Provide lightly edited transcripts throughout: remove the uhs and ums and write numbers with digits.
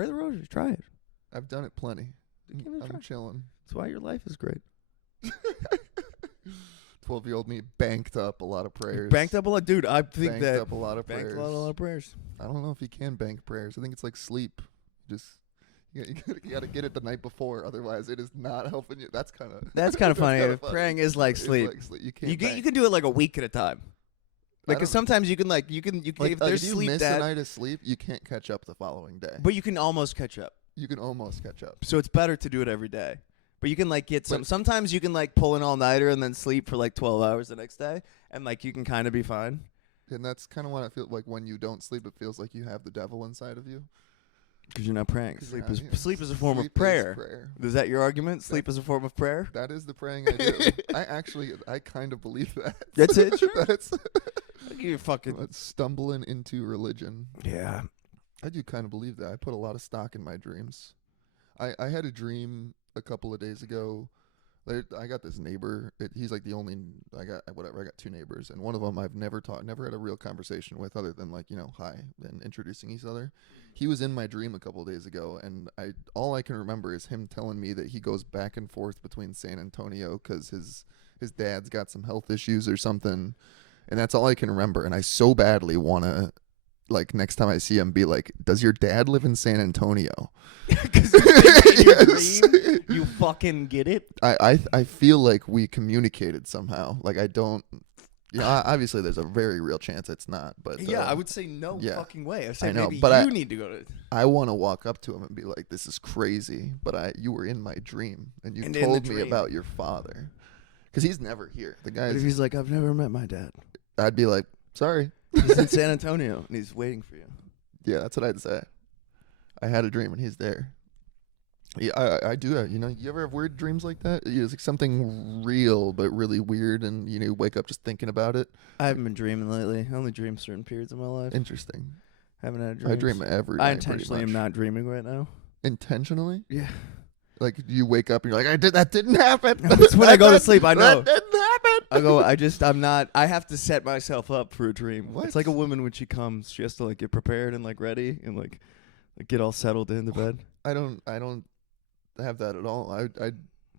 pray the rosary. Try it. I've done it plenty. I'm chilling. That's why your life is great. 12-year-old me banked up a lot of prayers. Banked up a lot, dude. I think banked that up a lot of banked prayers. a lot of prayers. I don't know if you can bank prayers. I think it's like sleep. Just you got to get it the night before, otherwise it is not helping you. That's kind of funny. Praying is like sleep. You can't. You can do it like a week at a time. Like, cause sometimes you can like if there's if you sleep miss that a night of sleep, you can't catch up the following day. but you can almost catch up. You can almost catch up. So it's better to do it every day. But you can like get some. Sometimes you can like pull an all-nighter and then sleep for like 12 hours the next day, and like you can kind of be fine. And that's kind of what I feel like when you don't sleep. It feels like you have the devil inside of you. Because you're not praying. Sleep is a form of Sleep prayer. is prayer. Is that your argument? Sleep is a form of prayer? That is the praying I do. I kind of believe that. That's it? That's You're fucking... stumbling into religion. Yeah. I do kind of believe that. I put a lot of stock in my dreams. I had a dream a couple of days ago. I got this neighbor. He's like the only. I got 2 neighbors, and one of them I've never had a real conversation with, other than like hi and introducing each other. He was in my dream a couple of days ago, and all I can remember is him telling me that he goes back and forth between San Antonio because his dad's got some health issues or something, and that's all I can remember. And I so badly want to. Like, next time I see him, be like, does your dad live in San Antonio? Because yes. You fucking get it? I feel like we communicated somehow. Like, I don't... obviously, there's a very real chance it's not. But yeah, I would say no fucking way. I say maybe you need to go to... I want to walk up to him and be like, this is crazy, but you were in my dream, and you told me about your father. Because he's never here. The guy. If he's like, I've never met my dad. I'd be like, sorry. He's in San Antonio, and he's waiting for you. Yeah, that's what I'd say. I had a dream, and he's there. Yeah, I do that. You ever have weird dreams like that? It's like something real, but really weird, and you wake up just thinking about it. I haven't been dreaming lately. I only dream certain periods of my life. Interesting. Haven't had dreams. I dream every day. I intentionally am not dreaming right now. Intentionally? Yeah. Like, you wake up and you're like, that didn't happen. That's when I go to sleep. I know. That didn't happen. I'm not. I have to set myself up for a dream. What? It's like a woman when she comes. She has to like get prepared and like ready and like get all settled into bed. I don't have that at all.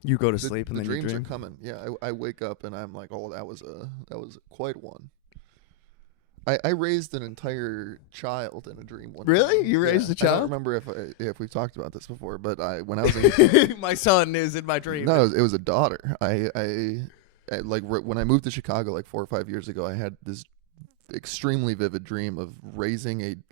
You go to sleep and then you dream. The dreams are coming. Yeah, I wake up and I'm like, oh, that was quite one. I raised an entire child in a dream one Really? time. You raised a child? I don't remember if we've talked about this before, but when I was a my son is in my dream. No, it was a daughter. When I moved to Chicago like 4 or 5 years ago, I had this extremely vivid dream of raising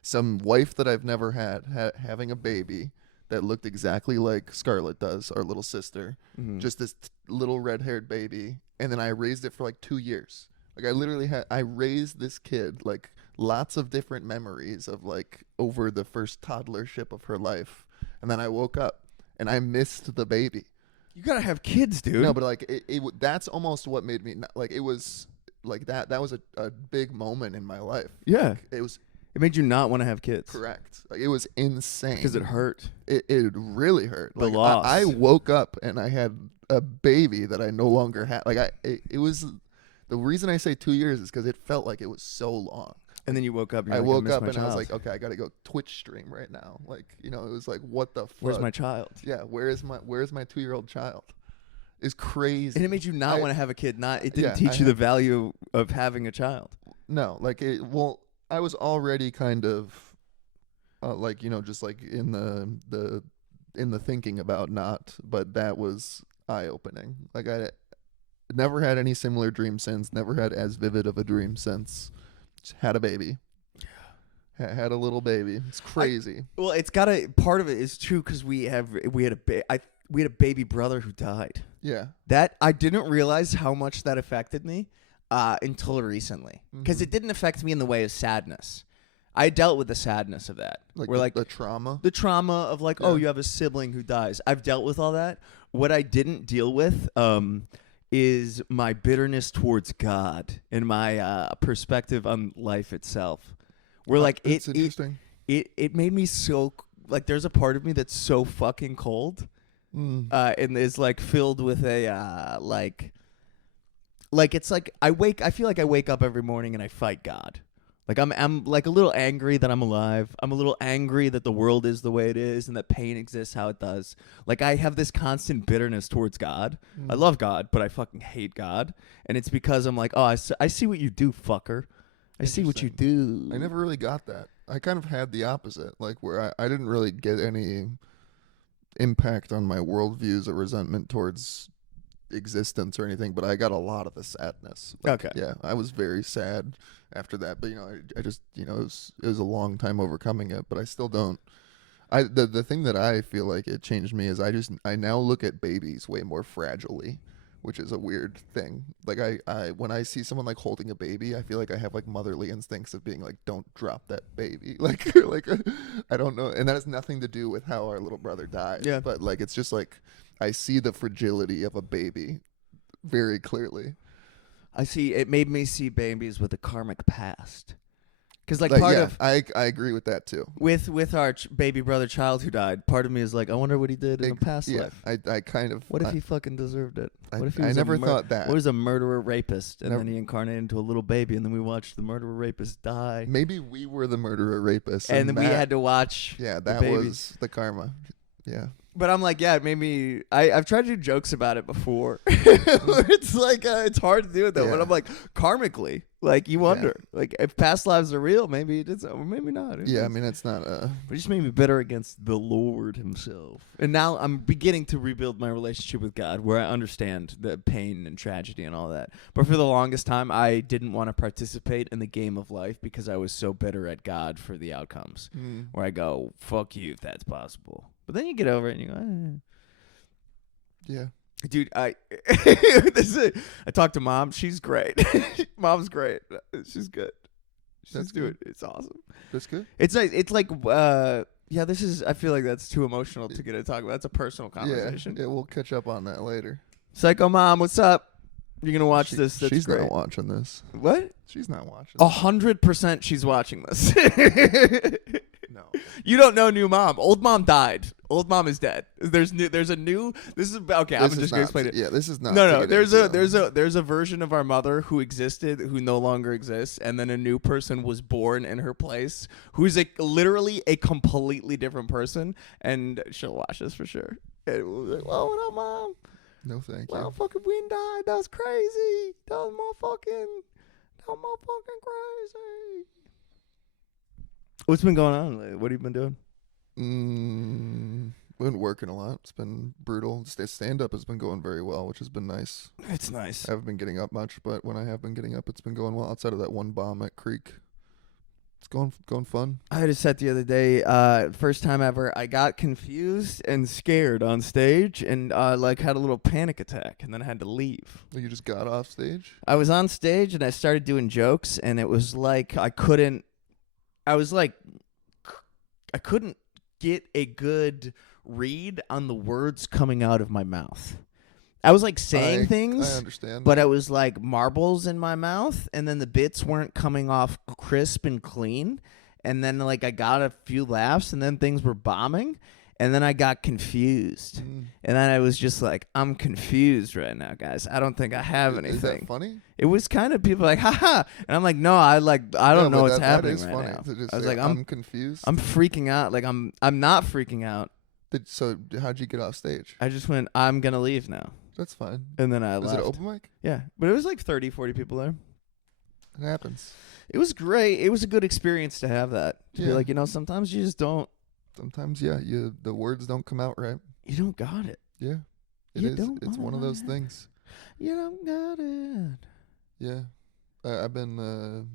some wife that I've never had, having a baby that looked exactly like Scarlett does, our little sister, just this little red-haired baby, and then I raised it for like 2 years. Like, I raised this kid, like, lots of different memories of, like, over the first toddlership of her life. And then I woke up, and I missed the baby. You gotta have kids, dude. No, but, like, that's almost what made me, like, it was, like, that was a big moment in my life. Yeah. Like, it made you not want to have kids. Correct. Like, it was insane. Because it hurt. It really hurt. The like, loss. I woke up, and I had a baby that I no longer had. Like, it was... The reason I say 2 years is because it felt like it was so long. And then you woke up and I woke up and I was like, okay, I got to go Twitch stream right now. Like, it was like, what the fuck? Where's my child? Yeah, where's my 2-year-old child? It's crazy. And it made you not want to have a kid. It didn't teach you the value of having a child. No, like, I was already kind of, just like in the thinking about not, but that was eye-opening. Like, I never had any similar dream since. Never had as vivid of a dream since. Just had a baby. Yeah. Had a little baby. It's crazy. It's part of it is true because we had a baby brother who died. Yeah. That I didn't realize how much that affected me until recently because it didn't affect me in the way of sadness. I dealt with the sadness of that. Like the trauma? The trauma of like, oh, you have a sibling who dies. I've dealt with all that. What I didn't deal with is my bitterness towards God and my perspective on life itself. Where it's interesting. It made me so like there's a part of me that's so fucking cold, and is like filled with a like it's like I feel like I wake up every morning and I fight God. Like I'm like a little angry that I'm alive. I'm a little angry that the world is the way it is and that pain exists how it does. Like I have this constant bitterness towards God. I love God, but I fucking hate God. And it's because I'm like, oh, I see what you do, fucker. I see what you do. I never really got that. I kind of had the opposite, like where I didn't really get any impact on my worldviews or resentment towards existence or anything, but I got a lot of the sadness. Like, Okay. yeah, I was very sad after that, but I just it was a long time overcoming it, but I still don't. The thing that I feel like it changed me is I now look at babies way more fragilely, which is a weird thing. Like I when I see someone like holding a baby, I feel like I have like motherly instincts of being like, don't drop that baby. Like I don't know, and that has nothing to do with how our little brother died. Yeah. But like it's just like I see the fragility of a baby very clearly. It made me see babies with a karmic past. Because like Like, part yeah, of I agree with that too. with our baby brother child who died, part of me is like, I wonder what he did in a past Yeah, life. I kind of. What if he fucking deserved it? What if he I was never thought that. What was a murderer rapist, and Never- then he incarnated into a little baby, and then we watched the murderer rapist die, Maybe we were the murderer rapist, and then we that- had to watch. Yeah, the that baby. was the karma. Yeah. But I'm like, yeah, it made me. I've tried to do jokes about it before. It's like it's hard to do it though. But Yeah. I'm like, karmically, like you wonder, like if past lives are real, maybe it is, or maybe not. Who Yeah, I knows? mean it's not But it just made me bitter against the Lord himself. And now I'm beginning to rebuild my relationship with God, where I understand the pain and tragedy and all that. But for the longest time, I didn't want to participate in the game of life because I was so bitter at God for the outcomes. Where I go, fuck you if that's possible. But then you get over it and you go, Yeah. dude, I talked to Mom. She's great. Mom's great. She's good. She's That's doing good. It's awesome. That's good. It's like yeah, this is, I feel like that's too emotional to get to talk about. That's a personal conversation. Yeah, we'll catch up on that later. Psycho Mom, what's up? You're gonna watch this. That's She's great. not watching this. What? She's not watching. 100% she's watching this. No. You don't know new mom. Old mom died. Old mom is dead. There's a new. This is okay. I'm just gonna explain it. Yeah, this is not. No. to get into. There's a version of our mother who existed who no longer exists, and then a new person was born in her place who's literally a completely different person, and she'll watch this for sure. And we'll be like, "Well, what up, mom? No, thank you. Well, fucking Win died. That was crazy. That was motherfucking crazy." What's been going on lately? What have you been doing? Been working a lot. It's been brutal. Stand up has been going very well, which has been nice. It's nice. I haven't been getting up much, but when I have been getting up, it's been going well. Outside of that one bomb at Creek, it's going fun. I had a set the other day. First time ever. I got confused and scared on stage, and like had a little panic attack, and then I had to leave. You just got off stage. I was on stage and I started doing jokes, and it was like I couldn't get a good read on the words coming out of my mouth. I was like saying things, I understand, but I was like marbles in my mouth, and then the bits weren't coming off crisp and clean. And then like I got a few laughs, and then things were bombing, and then I got confused. And then I was just like, I'm confused right now, guys. I don't think I have anything. Is that funny? It was kind of people like, haha. And I'm like, no, I don't know what's happening that is right funny now. to just I was say, like, I'm confused. I'm freaking out. Like I'm not freaking out. So how'd you get off stage? I just went, I'm going to leave now. That's fine. And then I Was left. it open mic? Yeah. But it was like 30, 40 people there. It happens. It was great. It was a good experience to have that. To be Yeah. like, sometimes you just don't. Sometimes, yeah, the words don't come out right. You don't got it. Yeah, it You is. don't It's one of those got it. things. You don't got it. Yeah, I've been.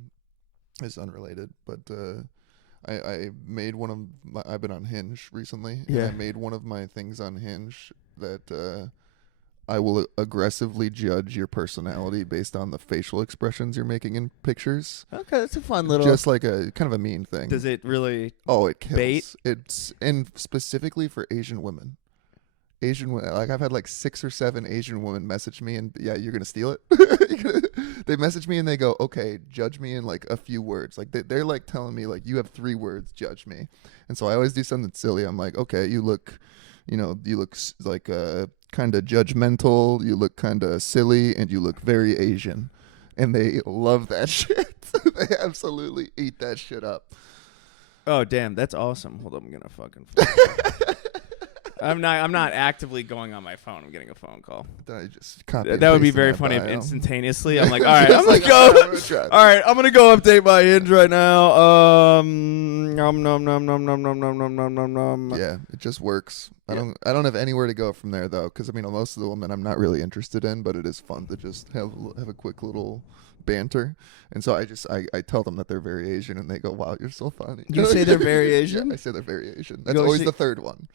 It's unrelated, but I made one of my. I've been on Hinge recently. Yeah. And I made one of my things on Hinge that I will aggressively judge your personality based on the facial expressions you're making in pictures. Okay, that's a fun little. Just like a kind of a mean thing. Does it really? Oh, it kills. bait? It's and specifically for Asian women. Asian women, like I've had like 6 or 7 Asian women message me, and yeah, you're gonna steal it. They message me and they go, "Okay, judge me in like a few words." Like they're like telling me like, "You have 3 words, judge me." And so I always do something silly. I'm like, "Okay, you look like kind of judgmental. You look kind of silly, and you look very Asian." And they love that shit. They absolutely eat that shit up. Oh damn, that's awesome. Hold on, I'm gonna fucking. I'm not actively going on my phone. I'm getting a phone call. That would be very funny if bio. instantaneously I'm like, all right, I'm gonna like, go. "Alright, All right, I'm gonna go update my hinge right now. Nom nom nom nom nom nom nom nom nom nom nom. Yeah, it just works. Yeah. I don't have anywhere to go from there though, because I mean most of the women I'm not really interested in, but it is fun to just have a quick little banter. And so I tell them that they're very Asian, and they go, "Wow, you're so funny." You say they're very Asian? Yeah, I say they're very Asian. That's You always say- the third one.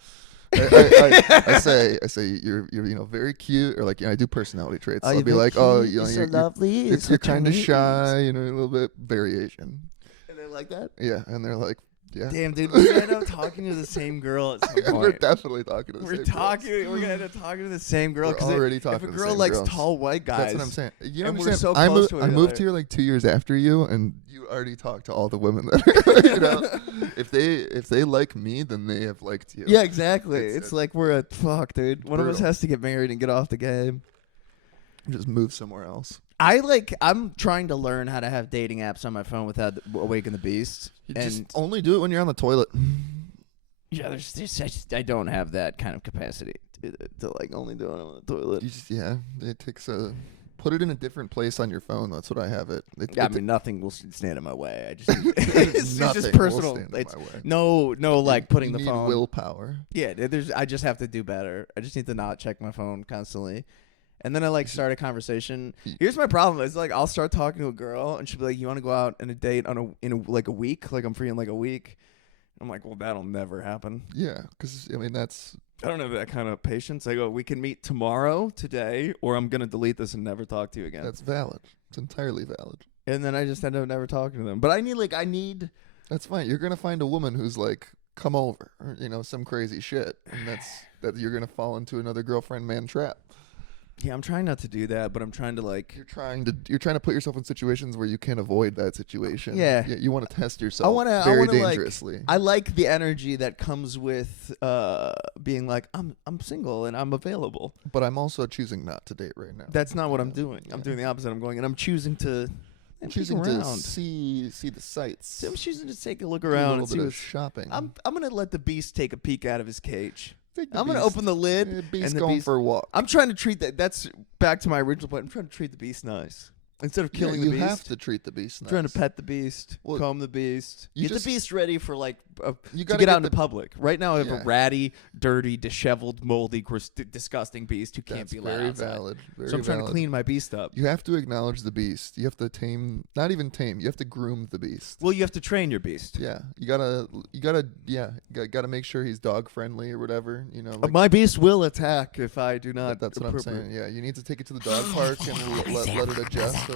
I say you're very cute, or like I do personality traits. I'll be like, "Oh, you know, you're so lovely. you're kind of shy, you know, a little bit very Asian." And they like that. Yeah, and they're like, "Yeah." Damn, dude, we're gonna end up talking to the same girl at some point. We're definitely talking to the We're same talking. girls. We're gonna end up talking to the same girl. We're 'Cause already if talking a to the girl same likes girls. tall white guys, That's what I'm saying. You and we're understand? so close to I each moved other. here like 2 years after you, and you already talked to all the women that are, you know. If they like me, then they have liked you. Yeah, exactly. It's- It's like we're a fuck, dude. One of us brutal. has to get married and get off the game. Just move somewhere else. I'm trying to learn how to have dating apps on my phone without Awaken the Beast. You and just only do it when you're on the toilet. yeah, I don't have that kind of capacity to like only do it on the toilet. It takes a. Put it in a different place on your phone. That's what I have it. I mean, nothing will stand in my way. I just it's nothing just will personal. stand in It's my way. no like putting you the need phone. willpower. Yeah, I just have to do better. I just need to not check my phone constantly. And then I like start a conversation. Here's my problem. It's like I'll start talking to a girl and she'll be like, "You want to go out on a date in like a week? Like I'm free in like a week." I'm like, "Well, that'll never happen." Yeah, because I mean that's. I don't have that kind of patience. I go, "We can meet tomorrow, today, or I'm gonna delete this and never talk to you again." That's valid. It's entirely valid. And then I just end up never talking to them. But I need. That's fine. You're gonna find a woman who's like, "Come over," or some crazy shit, and that you're gonna fall into another girlfriend man trap. Yeah, I'm trying not to do that, but I'm trying to like. You're trying to put yourself in situations where you can't avoid that situation. Yeah. You want to test yourself. I very wanna, like, dangerously. I like the energy that comes with being like I'm single and I'm available. But I'm also choosing not to date right now. That's not what I'm doing. I'm Yeah. doing the opposite. I'm going and I'm choosing to. I'm peek choosing to around. see the sights. I'm choosing to take a look Do a around little and see bit of what's. shopping. I'm gonna let the beast take a peek out of his cage. Take the I'm gonna beast- open the lid the beast and the going beast. for a walk. I'm trying to treat that. That's back to my original point. I'm trying to treat the beast nice instead of killing you the beast. have to treat the beast nice. Trying to pet the beast, Well, comb the beast, you get just- the beast ready for like You to gotta get out the- into public. Right now, I have Yeah. a ratty, dirty, disheveled, moldy, disgusting beast who can't That's be allowed very outside. valid. Very So I'm trying to valid. clean my beast up. You have to acknowledge the beast. You have to tame, not even tame. You have to groom the beast. Well, you have to train your beast. Yeah, you gotta make sure he's dog friendly or whatever. Like, My beast will attack if I do not. that's what I'm appropriate- saying. Yeah, you need to take it to the dog park and let it adjust.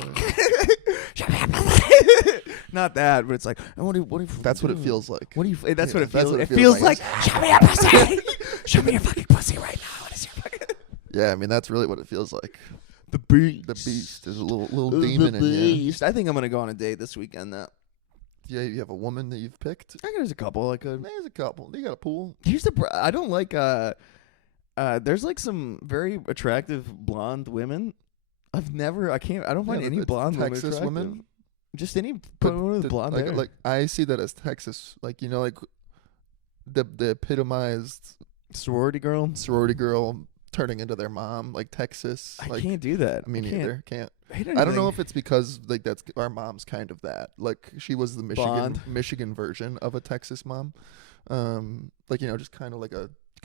Not that, but it's like, what do you That's what it feels like. What do you? That's Yeah, what it that's feels. what It it feels feels like. like. Show me your pussy. Show me your fucking pussy right now. What is your fucking? Yeah, I mean that's really what it feels like. The beast. The beast is a little demon in you. I think I'm gonna go on a date this weekend. Yeah, you have a woman that you've picked. I think there's a couple I could. There's a couple. You got a pool. Here's the. I don't like. There's like some very attractive blonde women. I don't find Yeah, any it's blonde women Texas attractive. women. Just any But woman with the- blonde hair. like I see that as Texas, like the epitomized sorority girl. sorority girl turning into their mom, like Texas. I Like can't do that. me I can't. neither. Can't. hate I don't know anything. if it's because like that's our mom's kind of that. Like she was the Blonde. Michigan version of a Texas mom. Like just kind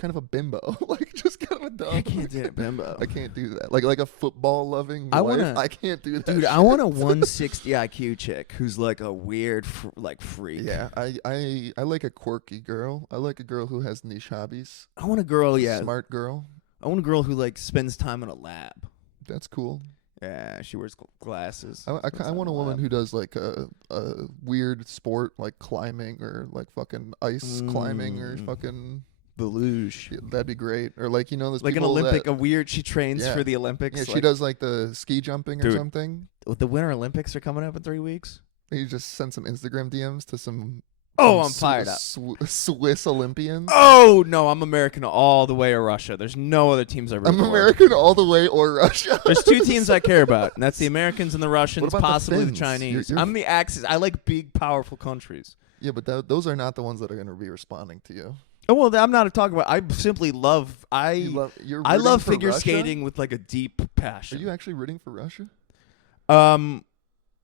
of a bimbo, like just kind of a dumb. I can't do it, bimbo. I can't do that. Like a football loving I wife. wanna- I can't do that. Dude, I shit. want a 160 IQ chick who's like a weird, freak. Yeah, I like a quirky girl. I like a girl who has niche hobbies. I want a girl. Yeah, Smart girl. I want a girl who like spends time in a lab. That's cool. Yeah, she wears glasses. I spends time want a in woman lab. who does like a weird sport like climbing or like fucking ice climbing or fucking the luge. yeah, that'd be great. Or like those Like an people Olympic, that, a weird. She trains Yeah. for the Olympics. yeah, she like, does like the ski jumping or Dude. something. The Winter Olympics are coming up in 3 weeks. You just send some Instagram DMs to some Oh, Some I'm fired up. Swiss Olympians. Oh no, I'm American all the way or Russia. There's no other teams I root I'm for. American all the way or Russia. There's two teams I care about, and that's the Americans and the Russians, What about the possibly the Finns? Chinese. You're- I'm the Axis. I like big, powerful countries. Yeah, but those are not the ones that are going to be responding to you. Oh well, I'm not talking about. I simply love. You're I rooting love for figure Russia? skating with like a deep Are passion. you actually rooting for Russia?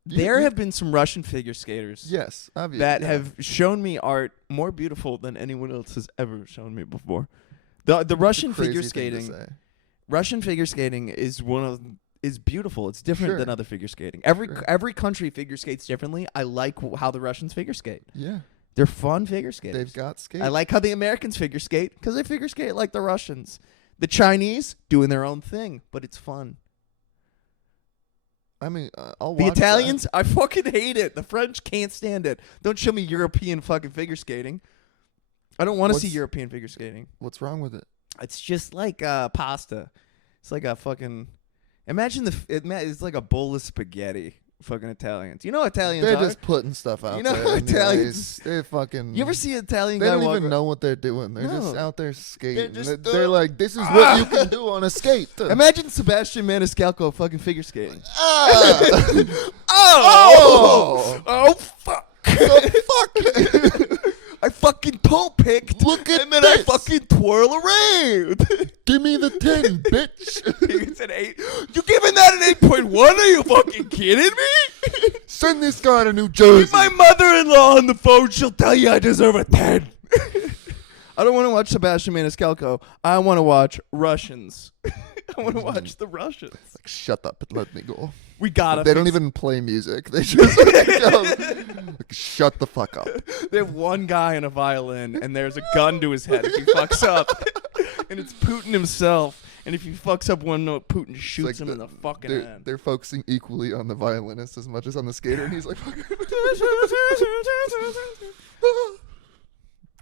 There have been some Russian figure skaters Yes, obviously. that have shown me art more beautiful than anyone else has ever shown me before. The Russian figure skating. Russian figure skating is is beautiful. It's different Sure. than other figure skating. Sure. Every country figure skates differently. I like how the Russians figure skate. Yeah, They're fun figure skaters. they've got skates. I like how the Americans figure skate because they figure skate like the Russians. The Chinese doing their own thing, but it's fun. I mean, I'll The watch that. Italians, I fucking hate it. The French can't stand it. Don't show me European fucking figure skating. I don't want to see What's- European figure skating. What's wrong with it? It's just like pasta. It's like a fucking. Imagine it's like a bowl of spaghetti. Fucking Italians. You know what Italians They're are? just putting stuff out You know there. in the Italians- ice. They're fucking. You ever see an Italian They guy don't walk even know what they're doing. They're just No. out there skating. just They're like, this is what you can do on a skate. Imagine Sebastian Maniscalco fucking figure skating. Ah! Oh! Oh, fuck. The fuck? I fucking toe picked. Look at and then this. I fucking twirl around. Give me the 10, bitch. It's an 8. You giving that an 8.1? Are you fucking kidding me? Send this guy to New Jersey. Get my mother-in-law on the phone. She'll tell you I deserve a 10. I don't want to watch Sebastian Maniscalco. I want to watch Russians. I want to watch the Russians. Like, shut up and let me go. We gotta. They don't even play music. They just go, like, shut the fuck up. They have one guy and a violin, and there's a gun to his head if he fucks up. And it's Putin himself. And if he fucks up one note, Putin shoots him in the fucking head. They're focusing equally on the violinist as much as on the skater, and he's like,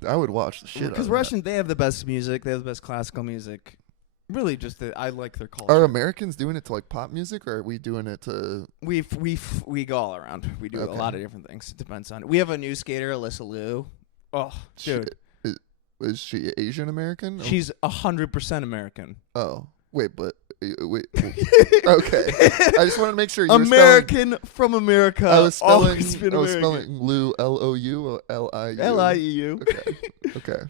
I would watch the shit out Because of Russians, they have the best music. They have the best classical music. Really, just I like their that. culture. Are Americans doing it to like pop music, or are we doing it to? We go all around. We do a Okay. lot of different things. It depends on. We have a new skater, Alyssa Liu. Oh, dude, Is she Asian American? she's 100% American. Oh, wait, but wait. Okay, I just wanted to make sure you were American from America. I was spelling. Always been I was American. spelling Lou Lou or Liu. Lieu. Okay. Okay.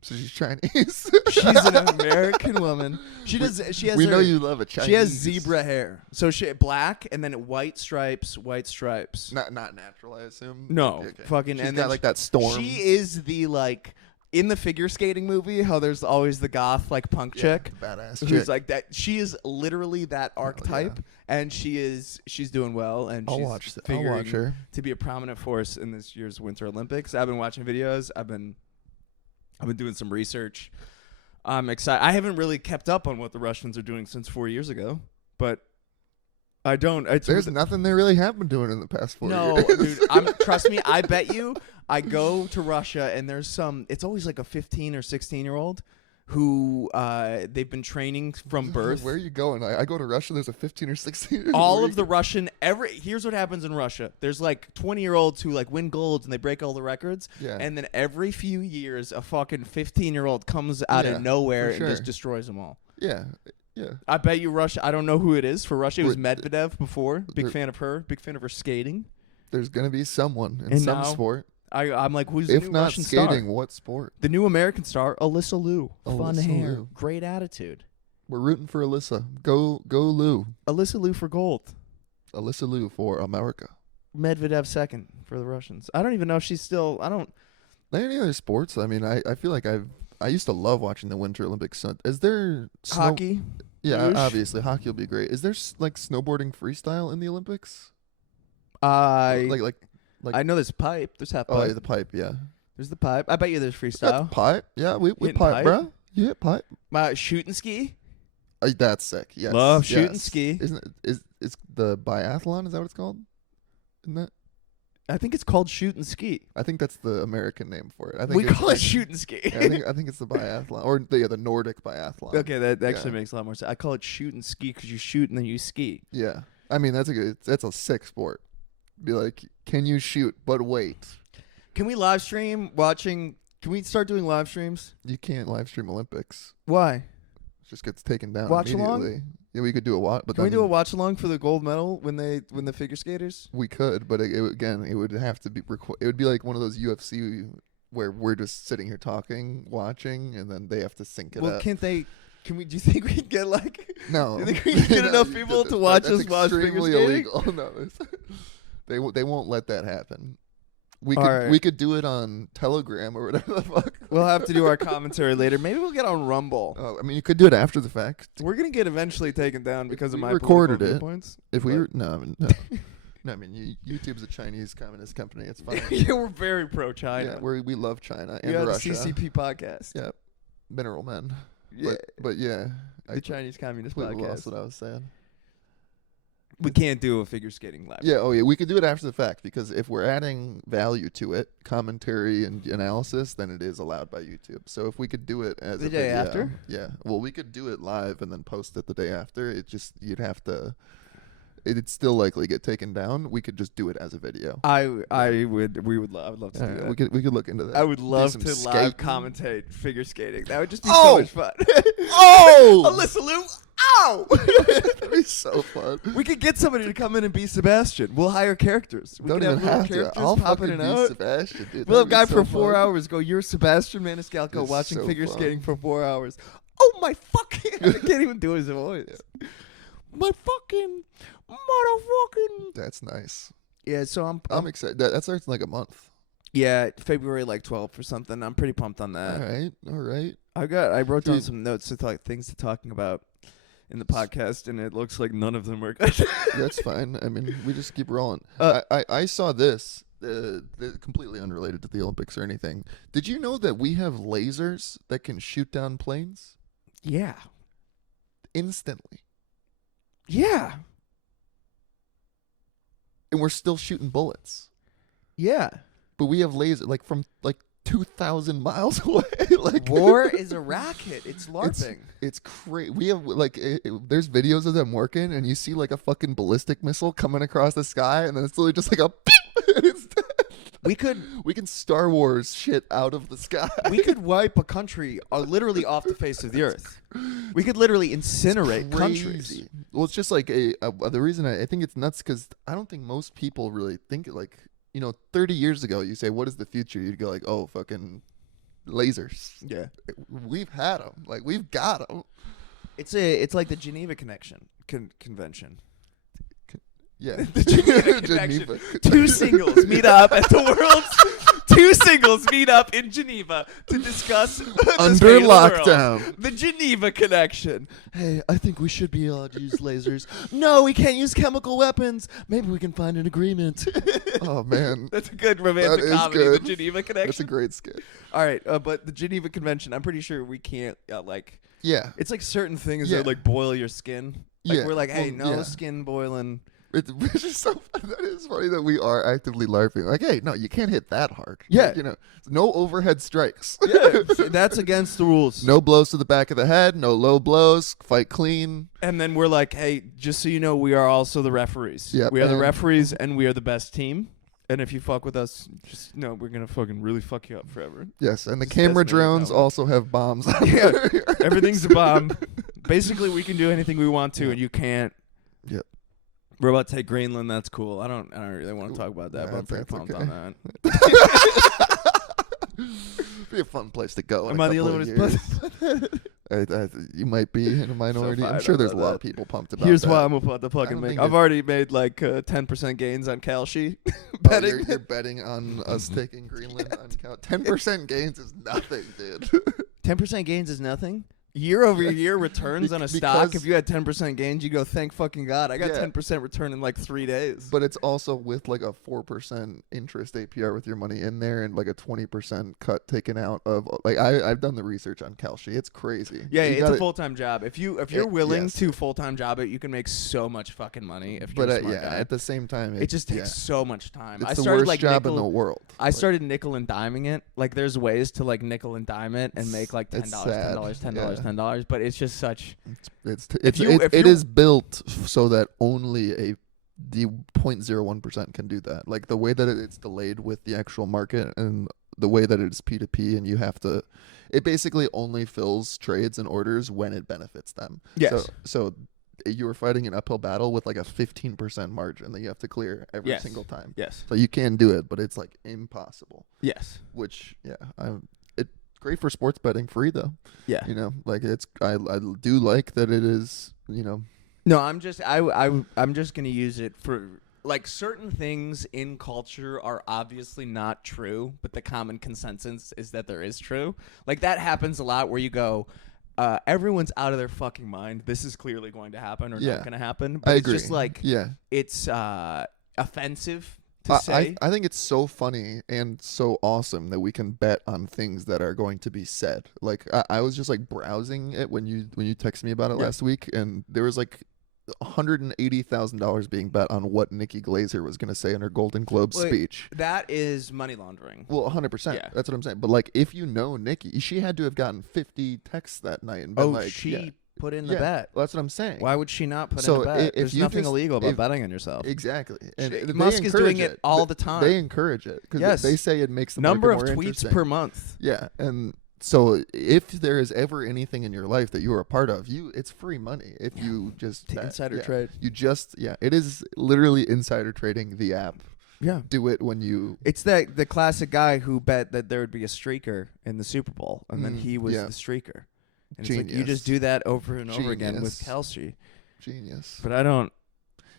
So she's Chinese. She's an American woman. She does. She has. We her, know you love a Chinese. She has zebra hair. So she black and then white stripes. White stripes. Not natural, I assume. No, Okay. fucking. She's and got then like that storm. She is the like in the figure skating movie. How there's always the goth like punk chick badass who's chick. like that. She is literally that archetype, and she's doing well. And I'll she's watch figuring her. to be a prominent force in this year's Winter Olympics. I've been watching videos. I've been doing some research. I'm excited. I haven't really kept up on what the Russians are doing since 4 years ago, but I don't. There's nothing they really have been doing in the past 4 no, years. dude. Trust me. I bet you. I go to Russia and there's some. It's always like a 15 or 16-year-old who they've been training from birth. Where are you going? I go to Russia. There's a 15 or 16. All of the Russian here's what happens in Russia. There's like 20-year-olds who like win golds and they break all the records. Yeah. And then every few years a fucking 15-year-old comes out Yeah, of nowhere for and sure. just destroys them all. Yeah. Yeah. I bet you Russia. I don't know who it is for Russia. It was Wait, Medvedev before. Big there- fan of her. Big fan of her skating. There's gonna be someone in And some now, sport. I'm like, who's the If new not Russian skating, star? what sport? The new American star, Alyssa Liu. Fun Alyssa hair, Liu. great attitude. We're rooting for Alyssa. Go Lou. Alyssa Liu for gold. Alyssa Liu for America. Medvedev second for the Russians. I don't even know if she's still. I don't. Any other sports? I mean, I feel like I used to love watching the Winter Olympics. Is there Hockey. Yeah, Whoosh. obviously hockey will be great. Is there like snowboarding freestyle in the Olympics? I Like know there's pipe. There's half oh pipe. yeah, the pipe. Yeah, There's the pipe. I bet you there's that's freestyle. pipe. Yeah, we Hitting pipe, pipe? bro. You hit pipe. My shoot and ski. That's sick. Yes, Love shoot and yes. ski. Isn't it? Is the biathlon? Is that what it's called? Isn't that? I think it's called shoot and ski. I think that's the American name for it. I think We it's call it like- shoot and ski. Yeah, I think it's the biathlon or the Nordic biathlon. Okay, that actually Yeah. makes a lot more sense. I call it shoot and ski because you shoot and then you ski. Yeah, I mean that's a sick sport. Be like, can you shoot? But wait, Can we live stream watching? Can we start doing live streams? You can't live stream Olympics. Why? It just gets taken down Watch along? immediately. Yeah, we could do a watch. But Can we do a watch along for the gold medal when the figure skaters? We could, but it would have to be. It would be like one of those UFC where we're just sitting here talking, watching, and then they have to sync it Well, up. can't they? Can we? Do you think we can get like? No. Do you think we can get enough people to watch us watch figure extremely skating? illegal. No, they won't let that happen. We All could do it on Telegram or whatever the fuck. We'll have to do our commentary later. Maybe we'll get on Rumble. Oh, I mean, you could do it after the fact. We're gonna get eventually taken down because of we my recorded political it. viewpoints. If we But- were no. No, I mean, YouTube's a Chinese communist company. It's fine. Yeah, we're very pro China. Yeah, we love China and You had a Russia. CCP podcast. Yeah, Mineral Men. Yeah, But yeah, the Chinese Communist completely podcast. lost what I was saying. We can't do a figure skating live. Yeah, oh yeah, we could do it after the fact because if we're adding value to it, commentary and analysis, then it is allowed by YouTube. So if we could do it as The a day video, after? yeah. Well, we could do it live and then post it the day after. You'd have to. It'd still likely get taken down. We could just do it as a video. I would love to do that. We could look into that. I would Do love some to skating. live commentate figure skating. That would just be Oh! so much fun. Oh! Alyssa Lou, ow! That'd be so fun. We could get somebody to come in and be Sebastian. We'll hire characters. We Don't could even little have to. characters I'll popping fucking in and be out. Sebastian, dude. We'll have a guy That'd be for so 4 fun. hours go, you're Sebastian Maniscalco It's watching so figure fun. skating for 4 hours. Oh my fucking, I can't even do his voice. My fucking motherfucking. That's nice. Yeah, so I'm excited. That starts in like a month. yeah, February like 12th or something. I'm pretty pumped on All that. right. I wrote down Dude. some notes to things to talking about in the podcast, and it looks like none of them are good. That's fine. I mean, we just keep rolling. Uh, I saw this, completely unrelated to the Olympics or anything. Did you know that we have lasers that can shoot down planes yeah. instantly? Yeah. And we're still shooting bullets. Yeah. But we have lasers like from like 2,000 miles away. Like War is a racket. It's LARPing. It's crazy. We have like there's videos of them working, and you see like a fucking ballistic missile coming across the sky, and then it's literally just like a. It's dead. We We can Star Wars shit out of the sky. we could wipe a country literally off the face of the earth. We could literally incinerate countries. Crazy. Well, it's just like the reason I think it's nuts because I don't think most people really think it like 30 years ago you say what is the future, you'd go like, oh, fucking lasers. Yeah. We've had them, like we've got them. It's like the Geneva Convention. Yeah. The Geneva Connection. Geneva. Two singles meet up at the world's. Two singles meet up in Geneva to discuss the Under state of the world. lockdown. The Geneva Connection. Hey, I think we should be allowed to use lasers. No, we can't use chemical weapons. Maybe we can find an agreement. Oh man, That's a good romantic That is comedy. good. The Geneva Connection. that's a great skit. All right, but the Geneva Convention. I'm pretty sure we can't like. Yeah. It's like certain things Yeah. that like boil your skin. Like Yeah, we're like, hey, well, no yeah. skin boiling. It's just so that is funny that we are actively LARPing. Like, hey, no, you can't hit that hard. Yeah. Like, no overhead strikes. Yeah, that's against the rules. No blows to the back of the head. No low blows. Fight clean. And then we're like, hey, just so you know, we are also the referees. Yep, We are the and- referees, and we are the best team. And if you fuck with us, just know we're gonna fucking really fuck you up forever. Yes, and the Just camera decimated drones that one. also have bombs. Yeah, everything's a bomb. Basically, we can do anything we want to, Yeah. and you can't. Yep. We're about to take Greenland. That's cool. I don't really want to talk about that, Nah, but I'm pretty that's pumped okay. on that. Be a fun place to go. in Am a I the couple only of one years. who's pumped? You might be in a minority. I'm fired sure up there's a about lot that. of people pumped about Here's that. why I'm about to I fucking don't make. think I've it- already made like 10% gains on Kalshi. Oh, Betting. you're betting on us taking Greenland on count. 10% gains is nothing, dude. 10% gains is nothing. Year over year returns on a stock. Because- If you had 10% gains, you go, thank fucking God. I got Yeah. 10% return in like 3 days. But it's also with like a 4% interest APR with your money in there and like a 20% cut taken out of like I've done the research on Kalshi. It's crazy. Yeah, You it's gotta- a full-time job. If you're willing yes. to full-time job it, you can make so much fucking money if But you're a smart yeah, guy. at the same time, It just takes yeah. so much time. It's I the started worst like job in nickel, the world. I started nickel and diming it. Like there's ways to like nickel and dime it and make like $10, It's sad. $10, $10, Yeah. $10. But it's just such. It's you- if it you- is built so that only a the 0.01% can do that. Like the way that it's delayed with the actual market and the way that it's P2P, and you have to, it basically only fills trades and orders when it benefits them. Yes. So you were fighting an uphill battle with like a 15% margin that you have to clear every Yes. single time. Yes. So you can do it, but it's like impossible. Yes. Which, it's great for sports betting, free though. Yeah. You know, like I do like that it is, you know. No, I'm just gonna use it for like certain things in culture are obviously not true, but the common consensus is that there is true. Like that happens a lot where you go, everyone's out of their fucking mind. This is clearly going to happen or not going to happen. But I it's agree. just like it's offensive to say. I think it's so funny and so awesome that we can bet on things that are going to be said. Like I was just like browsing it when you texted me about it last week, and there was like $180,000 being bet on what Nikki Glaser was going to say in her Golden Globe speech. That is money laundering. Well, 100%. Yeah. That's what I'm saying. But like, if you know Nikki, she had to have gotten 50 texts that night and been like, she put in the bet. That's what I'm saying. Why would she not put in the bet? There's nothing illegal about betting on yourself. Exactly. And Musk is doing it all the time. They encourage it because they say it makes the number market of more tweets per month. Yeah, and so if there is ever anything in your life that you are a part of, it's free money. If you just insider trade, you just it is literally insider trading. The app, do it when you. It's the classic guy who bet that there would be a streaker in the Super Bowl, and then he was the streaker. And it's like you just do that over and over again with Kelsey. Genius. But I don't.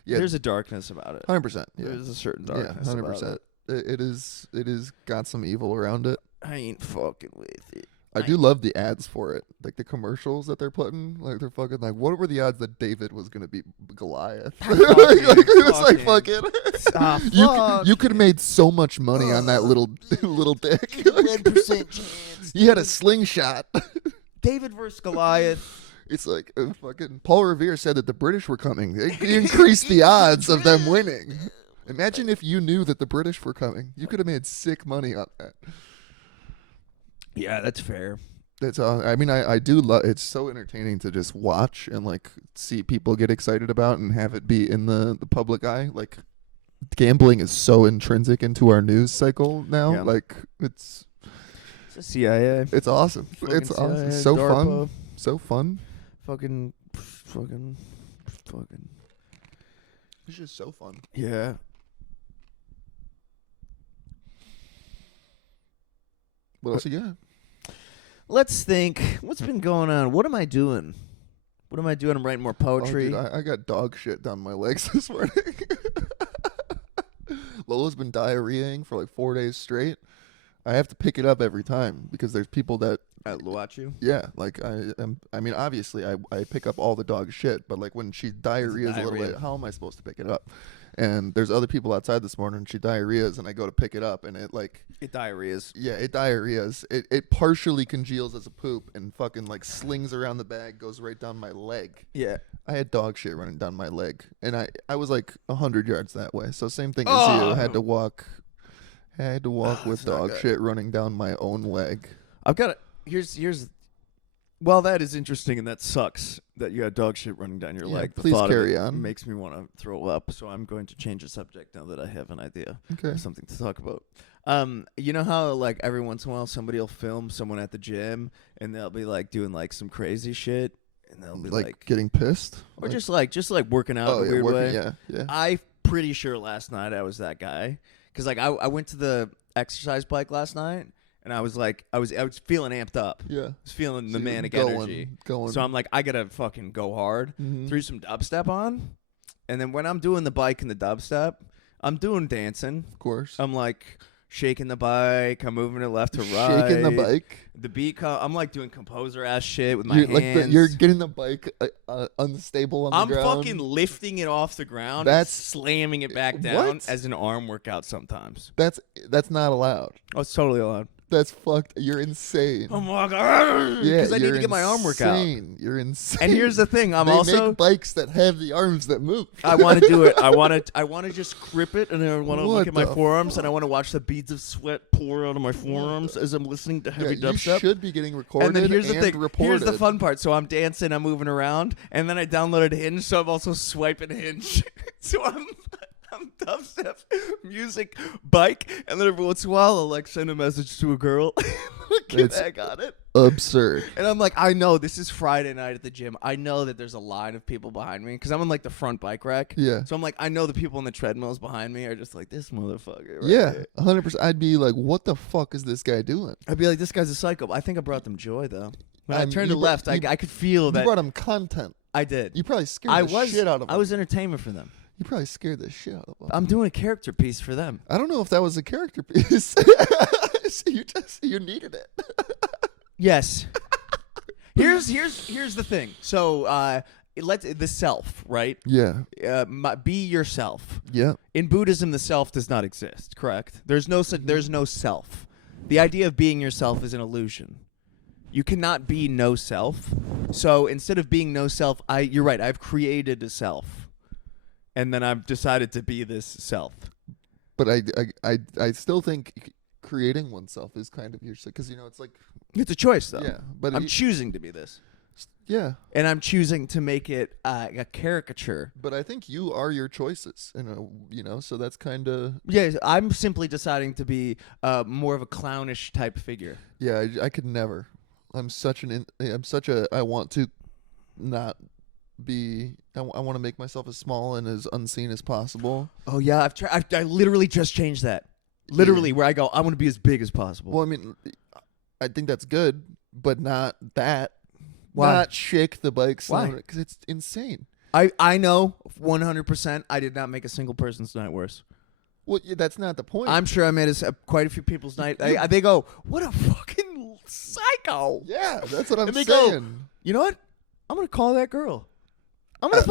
Yeah, there's a darkness about it. 100%. Yeah. There's a certain darkness. 100%. It is got some evil around it. I ain't fucking with it. I do love the ads for it, like the commercials that they're putting. Like they're fucking like, what were the odds that David was gonna beat Goliath? It was like fucking. You could have made so much money on that little dick. 1% chance. He had a slingshot. David versus Goliath. It's like fucking Paul Revere said that the British were coming. They increased the odds of them winning. Imagine if you knew that the British were coming. You could have made sick money on that. Yeah, that's fair. That's I mean, I do love. It's so entertaining to just watch and like see people get excited about and have it be in the public eye. Like gambling is so intrinsic into our news cycle now. Yeah. Like it's a CIA. It's awesome. Fucking it's CIA, awesome. So DARPA. Fun. So fun. Fucking. It's just so fun. Yeah. What else you got? Let's think. What's been going on? What am I doing? I'm writing more poetry. Oh, dude, I got dog shit down my legs this morning. Lola's been diarrheaing for like 4 days straight. I have to pick it up every time because there's people that watch you. Yeah, like I mean, obviously, I pick up all the dog shit, but like when she diarrheas a little bit, how am I supposed to pick it up? And there's other people outside this morning. She diarrheas, and I go to pick it up, and it diarrheas. Yeah, it diarrheas. It partially congeals as a poop, and fucking like slings around the bag, goes right down my leg. Yeah, I had dog shit running down my leg, and I was like 100 yards that way. So same thing as you. I had to walk with dog shit running down my own leg. I've got here's. Well, that is interesting, and that sucks that you had dog shit running down your leg. The please thought carry of it on. Makes me want to throw up, so I'm going to change the subject now that I have an idea. Okay. Something to talk about. You know how like every once in a while somebody will film someone at the gym, and they'll be like doing like some crazy shit, and they'll be like getting pissed, or just like working out in a weird way. Yeah. I'm pretty sure last night I was that guy because like I went to the exercise bike last night. And I was like, I was feeling amped up. Yeah. I was feeling the manic energy. So I'm like, I got to fucking go hard. Mm-hmm. Threw some dubstep on. And then when I'm doing the bike and the dubstep, I'm doing dancing. Of course. I'm like shaking the bike. I'm moving it left to right. Shaking the bike. The beat, I'm like doing composer ass shit with my hands. You're getting the bike unstable on the ground. I'm fucking lifting it off the ground. And slamming it back down as an arm workout sometimes. That's not allowed. Oh, it's totally allowed. That's fucked. You're insane. I'm like, because I need to get my arm workout. You're insane. And here's the thing, they make bikes that have the arms that move. I want to do it. I want to just grip it, and then I want to look at my forearms, and I want to watch the beads of sweat pour out of my forearms as I'm listening to heavy dubstep. You should be getting recorded. And then here's the thing. Reported. Here's the fun part. So I'm dancing, I'm moving around, and then I downloaded Hinge, so I'm also swiping Hinge. So some dubstep music bike, and then every once in a while I'll like send a message to a girl. Get It's back on it. absurd. And I'm like, I know this is Friday night at the gym. I know that there's a line of people behind me because I'm on like the front bike rack. Yeah. So I'm like, I know the people on the treadmills behind me are just like, this motherfucker. Right Yeah, here. 100%. I'd be like, what the fuck is this guy doing? I'd be like, this guy's a psycho. I think I brought them joy though. When I turned you to brought- left, you- I could feel You that. brought him content. I did. You probably scared the shit out of him. I was entertainment for them. You probably scared the shit out of him. I'm doing a character piece for them. I don't know if that was a character piece. You needed it. Yes. Here's the thing. So the self, right? Yeah. Be yourself. Yeah. In Buddhism, the self does not exist. Correct. There's no self. The idea of being yourself is an illusion. You cannot be no self. So instead of being no self, you're right. I've created a self, and then I've decided to be this self. But I still think creating oneself is kind of yourself because it's like It's a choice, though. yeah. But I'm choosing to be this, yeah. and I'm choosing to make it a caricature. But I think you are your choices, so that's kind of Yeah, I'm simply deciding to be more of a clownish type figure. yeah. I could never. I'm such a. I want to not be. I want to make myself as small and as unseen as possible. Oh yeah, I've tried. I literally just changed that. Literally, where I go, I want to be as big as possible. Well, I mean, I think that's good, but not that. Why? Not shake the bike Why? because it's insane. I know 100%. I did not make a single person's night worse. Well, that's not the point. I'm sure I made quite a few people's night. They go, what a fucking psycho. yeah, that's what I'm And they saying. go, you know what? I'm gonna call that girl. I'm gonna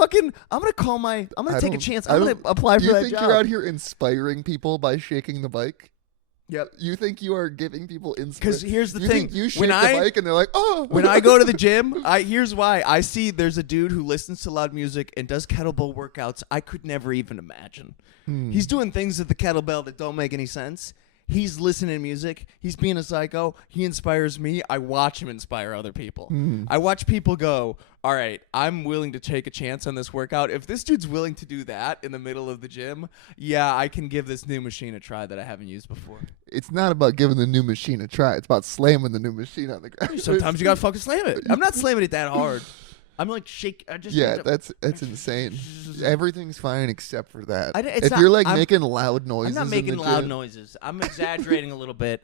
take a chance. I'm gonna apply for you that think job. you're out here inspiring people by shaking the bike? Yep. You think you are giving people inspiration? Because here's the you thing. Think you shake when the bike and they're like, oh. When I go to the gym, here's why. I see there's a dude who listens to loud music and does kettlebell workouts I could never even imagine. He's doing things with the kettlebell that don't make any sense. He's listening to music. He's being a psycho. He inspires me. I watch him inspire other people. I watch people go, all right, I'm willing to take a chance on this workout. If this dude's willing to do that in the middle of the gym, yeah, I can give this new machine a try that I haven't used before. It's not about giving the new machine a try. It's about slamming the new machine on the ground. Sometimes you gotta fucking slam it. I'm not slamming it that hard. I'm like shake. I just Yeah, that's insane. Everything's fine except for that. it's if you're not- like making loud noises, I'm not making in the loud gym- noises. I'm exaggerating a little bit.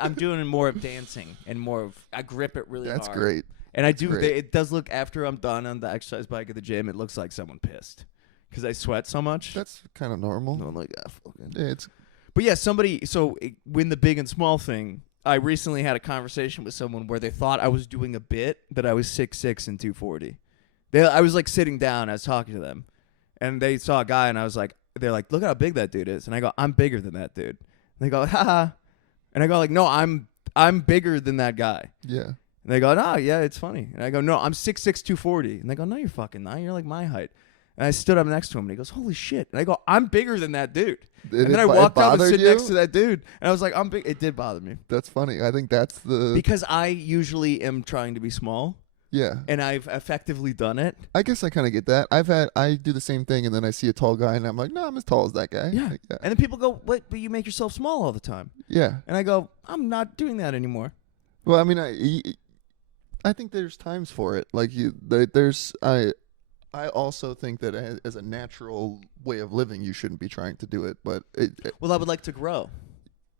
I'm doing more of dancing and more of I grip it really That's hard. great. And I do. Great. It does look after I'm done on the exercise bike at the gym. It looks like someone pissed because I sweat so much. That's kind of normal. I'm like, ah, fucking. Yeah, it's But yeah, when the big and small thing, I recently had a conversation with someone where they thought I was doing a bit that I was 6'6" and 240. I was like sitting down, I was talking to them, and they saw a guy, and they're like, look how big that dude is, and I go, I'm bigger than that dude. And they go, haha, and I go like, no, I'm bigger than that guy. yeah. And they go, no, yeah, it's funny. And I go, no, I'm 6'6", 240. And they go, no, you're fucking not. You're like my height. And I stood up next to him, and he goes, holy shit. And I go, I'm bigger than that dude. And then I walked up and stood next to that dude, and I was like, I'm big. It did bother me. That's funny. I think that's the Because I usually am trying to be small, yeah. and I've effectively done it. I guess I kind of get that. I do the same thing, and then I see a tall guy, and I'm like, no, I'm as tall as that guy. Yeah. Like, yeah. And then people go, what, but you make yourself small all the time. Yeah. And I go, I'm not doing that anymore. Well, I mean, I think there's times for it. Like I also think that as a natural way of living, you shouldn't be trying to do it. But Well, I would like to grow.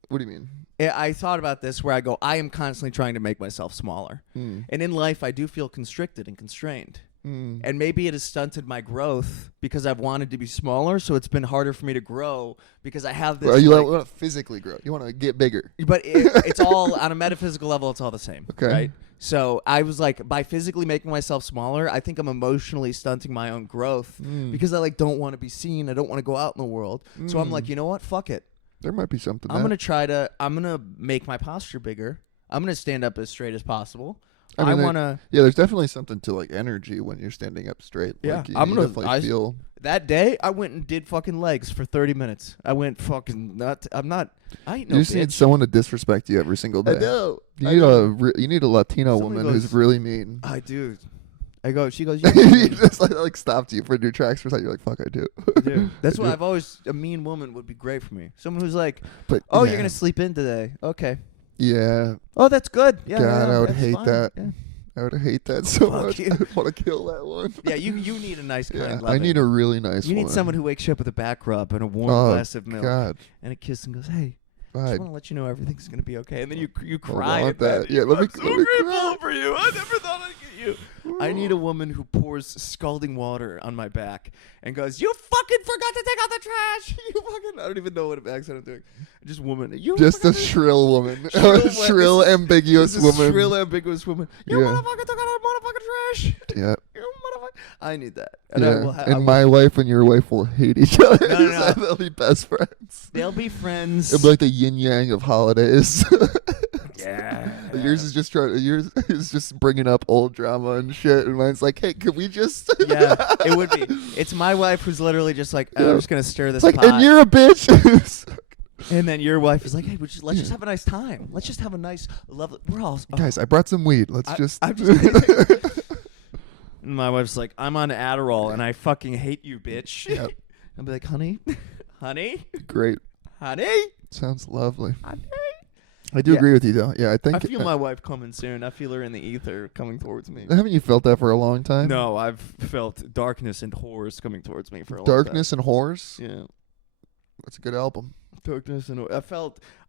what do you mean? I thought about this where I go, I am constantly trying to make myself smaller. And in life, I do feel constricted and constrained. And maybe it has stunted my growth because I've wanted to be smaller, so it's been harder for me to grow because I have this. Well, you want to physically grow. You want to get bigger. But it's all on a metaphysical level. It's all the same. Okay. Right. So I was like, by physically making myself smaller, I think I'm emotionally stunting my own growth because I don't want to be seen. I don't want to go out in the world. So I'm like, you know what? Fuck it. There might be something. I'm gonna make my posture bigger. I'm gonna stand up as straight as possible. I mean, want to. Yeah, there's definitely something to like energy when you're standing up straight. Yeah, like, I'm you gonna. definitely feel. That day, I went and did fucking legs for 30 minutes. I went fucking nuts. I ain't no You just need bitch. someone to disrespect you every single day. I know. You need a Latino Somebody woman who's goes- really mean. I do. I go. She goes. You just like stopped you for your tracks for a second. You're like, fuck, I do. Dude, that's I why do. I've always a mean woman would be great for me. Someone who's like, But oh, yeah. you're gonna sleep in today. Okay. Yeah. Oh, that's good. Yeah. God, yeah, I would that's hate fine. that. Yeah. I would hate that so Fuck much. you. I want to kill that one. Yeah, you need a nice kind. Yeah, I loving. need a really nice You one. need someone who wakes you up with a back rub and a warm Oh, glass of milk God. and a kiss and goes, "Hey, I I just want to let you know everything's gonna be okay." And then you I cry want at that. that. Yeah, let me I'm so cry. grateful for you. I never thought I'd get you. I need a woman who pours scalding water on my back and goes, "You fucking forgot to take out the trash. You fucking." I don't even know what accent I'm doing. Just woman. You Just a fucking- shrill woman. Shrill Shrill, this is- ambiguous this is woman. Shrill, ambiguous woman. You Yeah. motherfucker took out our motherfucking trash. Yeah. You motherfucker. I need that. And Yeah. I will And my wife and your wife will hate each other. No, no, no. They'll be best friends. They'll be friends. It'll be like the yin yang of holidays. Yeah. Yours is just yours is just bringing up old drama and shit, and mine's like, hey, could we just? Yeah, it would be. It's my wife who's literally just like, oh, Yeah. I'm just gonna stir this It's like, pot. and you're a bitch. And then your wife is like, hey, let's just have a nice time. Let's just have a nice, lovely. We're all. Oh. Guys, I brought some weed. Let's just. I'm just. And my wife's like, I'm on Adderall and I fucking hate you, bitch. Yep. I'll be like, honey, honey, Great. honey, Sounds lovely. honey. I do Yeah. agree with you though. Yeah, I think. I feel my wife coming soon. I feel her in the ether coming towards me. Haven't you felt that for a long time? No, I've felt darkness and horrors coming towards me for a long Darkness and Whores. time. Yeah. That's a good album. Darkness and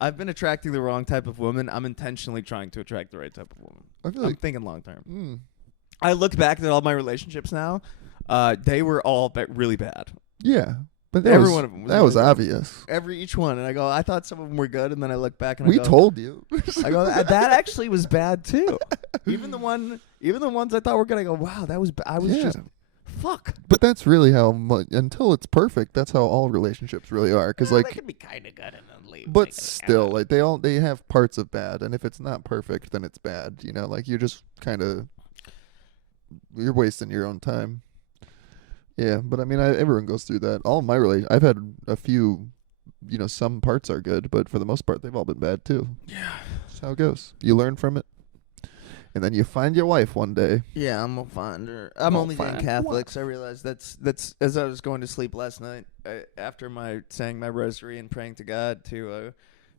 I've been attracting the wrong type of woman. I'm intentionally trying to attract the right type of woman. I feel I'm like. thinking long term. Mm, I look back at all my relationships now. They were all really bad. yeah, but that Every was, one of them was that was really bad. obvious. Each one, and I go, I thought some of them were good, and then I look back and We I go, told you. I go, that actually was bad too. Even the ones I thought were good, I go, wow, that was. I was Yeah. just fuck. But that's really how until it's perfect. That's how all relationships really are. Because Well, like, they can be kind of good and then leave. but still, like they have parts of bad, and if it's not perfect, then it's bad. You know, like you're just kind of you're wasting your own time. Yeah, but I mean, everyone goes through that. All of my I've had a few. You know, some parts are good, but for the most part, they've all been bad too. Yeah. That's how it goes. You learn from it, and then you find your wife one day. Yeah, I'm gonna find her. I'm Gonna only dating find Catholics. I realized that's as I was going to sleep last night after saying my rosary and praying to God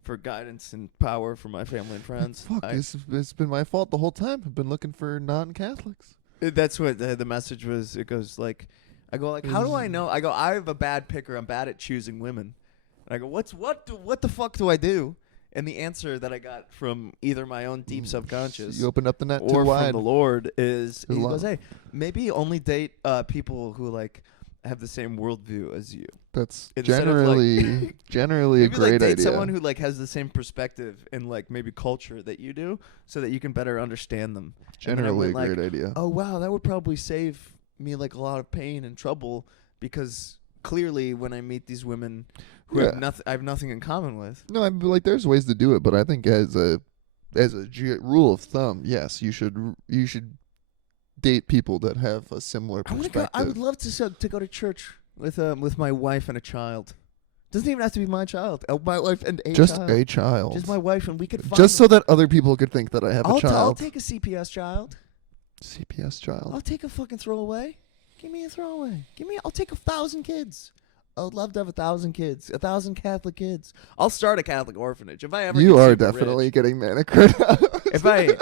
for guidance and power for my family and friends. Fuck, it's been my fault the whole time. I've been looking for non-Catholics. That's what the message was. It goes like, I go like, how do I know? I go, I have a bad picker. I'm bad at choosing women. And I go, what the fuck do I do? And the answer that I got from either my own deep subconscious You opened up the net too or wide. from the Lord is Too he long. goes, hey, maybe only date people who like have the same worldview as you. That's Instead of, like- generally a Maybe great like date idea. someone who like has the same perspective and like maybe culture that you do, so that you can better understand them. And then I Generally a went, like, great idea. oh wow, that would probably save me like a lot of pain and trouble, because clearly when I meet these women who Yeah. I have nothing in common with. No, I mean, like there's ways to do it, but I think as a rule of thumb, yes, you should date people that have a similar I perspective. would love to go to church with my wife and a child. Doesn't even have to be my child. My wife and a Just child. a child. Just my wife, and we could find Just so that other people could think that I have a I'll child. take a CPS child. CPS child. I'll take a fucking throwaway. Give me a throwaway. I'll take 1,000 kids. I would love to have 1,000 kids, 1,000 Catholic kids. I'll start a Catholic orphanage if I ever. You get are super definitely rich. getting manicured. If I,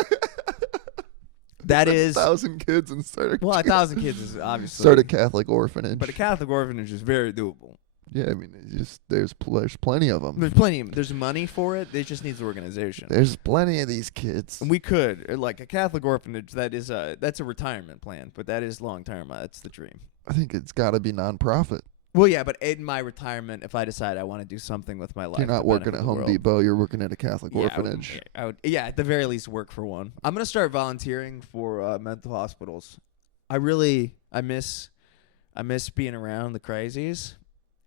that is 1,000 kids and start a 1,000 kids is obviously start a Catholic orphanage. but a Catholic orphanage is very doable. Yeah, I mean, it's just there's plenty of them. There's money for it. It just needs organization. There's plenty of these kids. And we could like a Catholic orphanage. That's a retirement plan, but that is long term. That's the dream. I think it's got to be nonprofit. Well, yeah, but in my retirement, if I decide I want to do something with my life, You're not to working benefit at the Home world. Depot. You're working at a Catholic Yeah, orphanage. Yeah, at the very least, work for one. I'm gonna start volunteering for mental hospitals. I miss being around the crazies,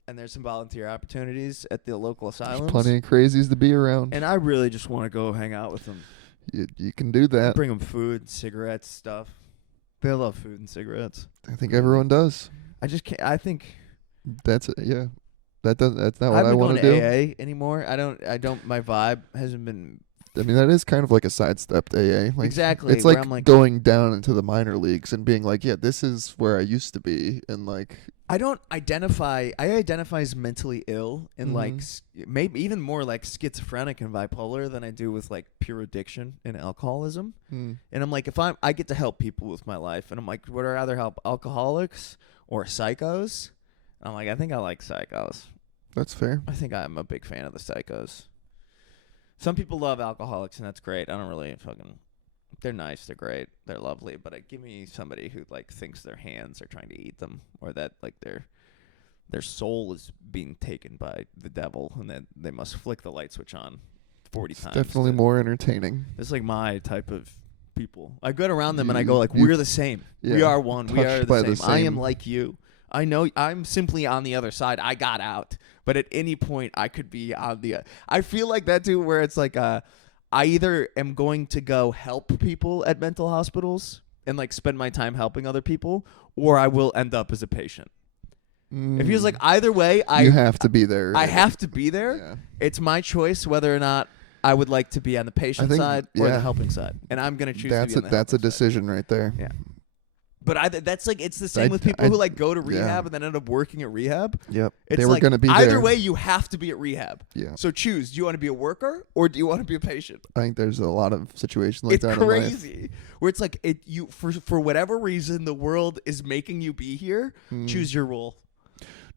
and there's some volunteer opportunities at the local asylums. There's plenty of crazies to be around. And I really just want to go hang out with them. You can do that. Bring them food, cigarettes, stuff. They love food and cigarettes. I think everyone does. I just can't. I think That's it. Yeah. That's not I what I haven't want going to to do. AA anymore. I don't. My vibe hasn't been I mean, that is kind of like a sidestepped AA. Like, Exactly. it's where like I'm like, going down into the minor leagues and being like, yeah, this is where I used to be, and like, I don't identify. I identify as mentally ill and like maybe even more like schizophrenic and bipolar than I do with like pure addiction and alcoholism. And I'm like, if I get to help people with my life, and I'm like, would I rather help alcoholics or psychos? I'm like, I think I like psychos. That's fair. I think I'm a big fan of the psychos. Some people love alcoholics, and that's great. I don't really fucking. They're nice. They're great. They're lovely. But give me somebody who like thinks their hands are trying to eat them, or that like their soul is being taken by the devil, and that they must flick the light switch on 40 times. Definitely more entertaining. It's like my type of people. I go around them and I go like, we're the same. Yeah, we are one. We are touched the by same. I am like you. I know I'm simply on the other side. I got out, but at any point I could be on the. I feel like that too, where it's like I either am going to go help people at mental hospitals and like spend my time helping other people, or I will end up as a patient. It feels like either way, you have to be there. I have to be there. Yeah. It's my choice whether or not I would like to be on the patient side or the helping side, and I'm gonna choose. That's a decision right there. Yeah. But that's like it's the same with people who like go to rehab and then end up working at rehab. Yep. It's they were like going to be either there. way you have to be at rehab. Yeah. So choose. Do you want to be a worker or do you want to be a patient? I think there's a lot of situations like that. It's crazy. Where it's like for whatever reason the world is making you be here, choose your role.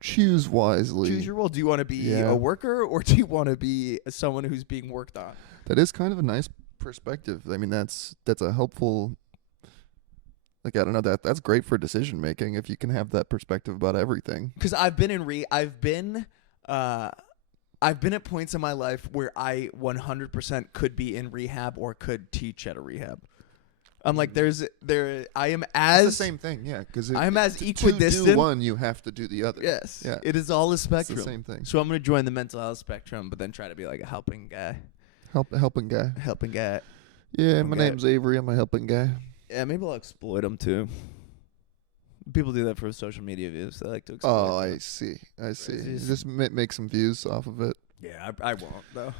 Choose wisely. Choose your role. Do you want to be a worker or do you want to be someone who's being worked on? That is kind of a nice perspective. I mean, that's a helpful. Like, I don't know, that's great for decision making if you can have that perspective about everything. Because I've been at points in my life where I 100% could be in rehab or could teach at a rehab. I'm like, I am as it's the same thing, yeah. Because I'm as equidistant. To do one, you have to do the other. Yes, yeah. It is all a spectrum. It's the same thing. So I'm gonna join the mental health spectrum, but then try to be like a helping guy. Helping guy. Helping guy. Yeah, my name's Avery. I'm a helping guy. Yeah, maybe I'll exploit them too. People do that for social media views. They like to exploit. Oh, I see. Just make some views off of it. Yeah, I won't though.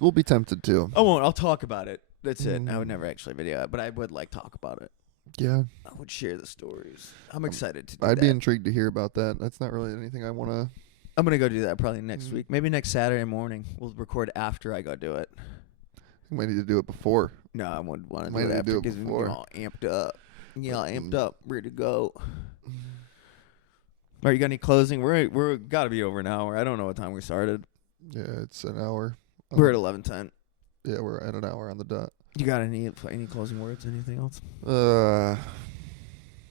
We'll be tempted to. I won't. I'll talk about it. That's it. I would never actually video it, but I would like talk about it. Yeah. I would share the stories. I'm excited to do that. I'd be intrigued to hear about that. That's not really anything I want to. I'm going to go do that probably next week. Maybe next Saturday morning. We'll record after I go do it. You might need to do it before. No, I wouldn't want to do it after because we're all amped up. Amped up, ready to go. Are you got any closing? We're got to be over an hour. I don't know what time we started. Yeah, it's an hour. We're at 11:10. Yeah, we're at an hour on the dot. You got any closing words? Anything else?